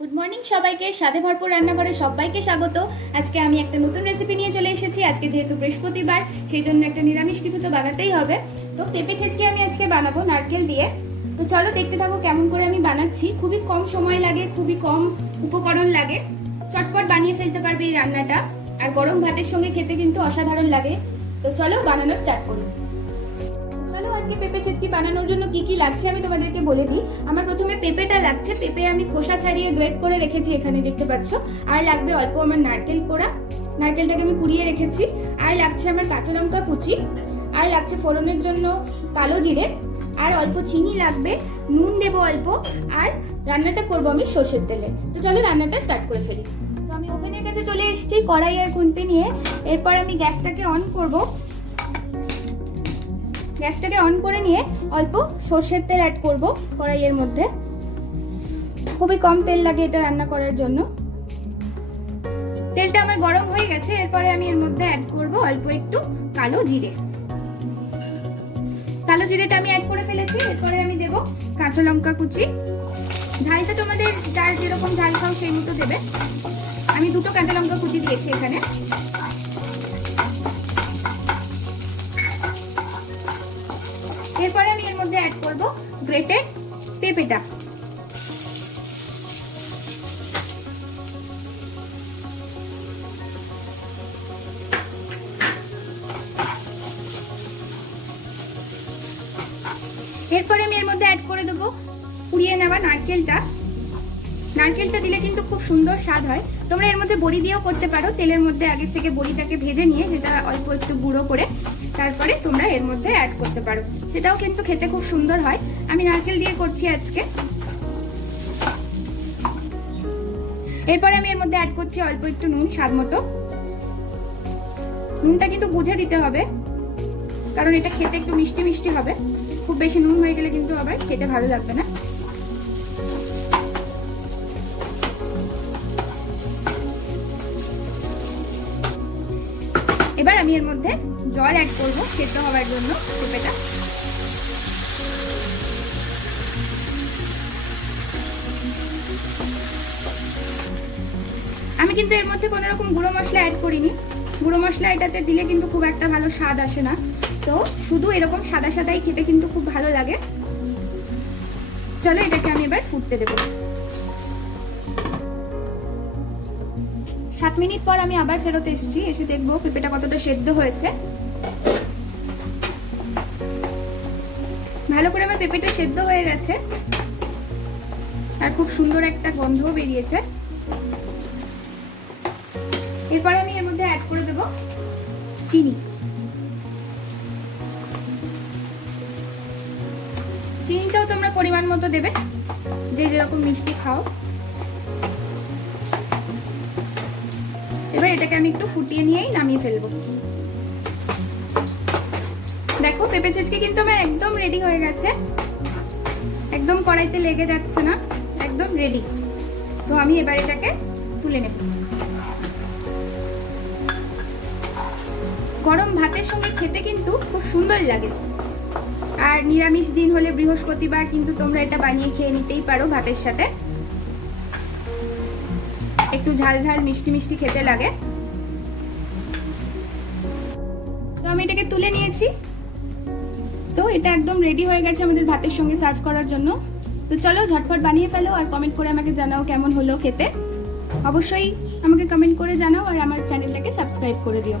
Good morning সবাইকে, স্বাদে ভরপুর রান্নাঘরে সবাইকে স্বাগত। আজকে আমি একটা নতুন রেসিপি নিয়ে চলে এসেছি। আজকে যেহেতু বৃহস্পতিবার, সেই জন্য একটা নিরামিষ কিছু তো বানাতেই হবে। তো পেঁপে ছেঁচকি আমি আজকে বানাবো নারকেল দিয়ে। তো চলো দেখতে থাকো কেমন করে আমি বানাচ্ছি। খুবই কম সময় লাগে, খুবই কম উপকরণ লাগে, চটপট বানিয়ে ফেলতে পারবে এই রান্নাটা। আর গরম ভাতের সঙ্গে খেতে কিন্তু অসাধারণ লাগে। তো চলো বানানো স্টার্ট করি। চলো আজকে পেঁপে ছেঁচকি বানানোর জন্য কি কি লাগছে আমি তোমাদেরকে বলে দিই। আমার প্রথমে পেঁপেটা লাগছে। পেঁপে আমি খোসা ছাড়িয়ে গ্রেট করে রেখেছি, এখানে দেখতে পাচ্ছ। আর লাগবে অল্প আমার নারকেল কোড়া, নারকেলটাকে আমি কুড়িয়ে রেখেছি। আর লাগছে আমার কাঁচা লঙ্কা কুচি, আর লাগছে ফোড়নের জন্য কালো জিরে, আর অল্প চিনি লাগবে, নুন দেবো অল্প, আর রান্নাটা করবো আমি সর্ষের তেলে। তো চলো রান্নাটা স্টার্ট করে ফেলি। তো আমি ওভেনের কাছে চলে এসেছি কড়াই আর খুন্তি নিয়ে। এরপর আমি গ্যাসটাকে অন করব। গ্যাসটাকে অন করে নিয়ে অল্প সর্ষের তেল অ্যাড করব কড়াইয়ের মধ্যে। খুবই কম তেল লাগে এটা রান্না করার জন্য। তেলটা আমার গরম হয়ে গেছে। এরপরে আমি এর মধ্যে অ্যাড করব অল্প একটু কালো জিরে। কালো জিরেটা আমি অ্যাড করে ফেলেছি। এরপরে আমি দেব কাঁচা লঙ্কা কুচি। ঝালটা তোমাদের যার যেরকম ঝাল খাও সেই মতো দেবে। আমি দুটো কাঁচা লঙ্কা কুচি দিয়েছি এখানে। এরপরে আমি এর মধ্যে অ্যাড করব গ্রেটেড পেঁপেটা। এরপরে আমি এর মধ্যে অ্যাড করে দেবো কুড়িয়ে নেওয়া নারকেলটা। নারকেলটা দিলে কিন্তু খুব সুন্দর স্বাদ হয়। তোমরা এর মধ্যে বড়ি দিয়েও করতে পারো। তেলের মধ্যে আগে থেকে বড়িটাকে ভেজে নিয়ে সেটা অল্প একটু গুঁড়ো করে তারপরে তোমরা এর মধ্যে অ্যাড করতে পারো, সেটাও কিন্তু খেতে খুব সুন্দর হয়। আমি নারকেল দিয়ে করছি আজকে। এরপরে আমি এর মধ্যে অ্যাড করছি অল্প একটু নুন, স্বাদ মতো। নুনটা কিন্তু বুঝে দিতে হবে, কারণ এটা খেতে একটু মিষ্টি মিষ্টি হবে। খুব বেশি নুন হয়ে গেলে কিন্তু আবার খেতে ভালো লাগবে না। এবার আমি এর মধ্যে জল অ্যাড করব সেদ্ধ হওয়ার জন্য পেঁপেটা। আমি কিন্তু এর মধ্যে কোনো রকম গুঁড়ো মশলা অ্যাড করিনি। গুঁড়ো মশলা এটাতে দিলে কিন্তু খুব একটা ভালো স্বাদ আসে না। তো শুধু এরকম সাদা সাদাই খেতে কিন্তু খুব ভালো লাগে। চলো এটাকে আমি এবার ফুটতে দেব। 7 মিনিট পর আমি আবার ফেরত এসেছি। এসে দেখবো পেঁপেটা কতটা সেদ্ধ হয়েছে। ভালো করে আমার পেঁপেটা সেদ্ধ হয়ে গেছে আর খুব সুন্দর একটা গন্ধও বেরিয়েছে। এরপরে আমি এর মধ্যে অ্যাড করে দেব চিনি। চিনিটাও তোমরা পরিমাণ মতো দেবে, যে যেরকম মিষ্টি খাও। এবার এটাকে আমি একটু ফুটিয়ে নিয়েই নামিয়ে ফেলবো। দেখো পেঁপে ছেঁচকি কিন্তু আমার একদম রেডি হয়ে গেছে। একদম কড়াইতে লেগে যাচ্ছে না, একদম রেডি। তো আমি এবার এটাকে তুলে নেব। গরম ভাতের সঙ্গে খেতে কিন্তু খুব সুন্দর লাগে। আর নিরামিষ দিন হলে বৃহস্পতিবার কিন্তু তোমরা এটা বানিয়ে খেয়ে নিতেই পারো ভাতের সাথে। একটু ঝাল ঝাল মিষ্টি মিষ্টি খেতে লাগে। তো আমি এটাকে তুলে নিয়েছি। তো এটা একদম রেডি হয়ে গেছে আমাদের ভাতের সঙ্গে সার্ভ করার জন্য। তো চলো ঝটপট বানিয়ে ফেলো আর কমেন্ট করে আমাকে জানাও কেমন হলো খেতে। অবশ্যই আমাকে কমেন্ট করে জানাও আর আমার চ্যানেলটাকে সাবস্ক্রাইব করে দিও।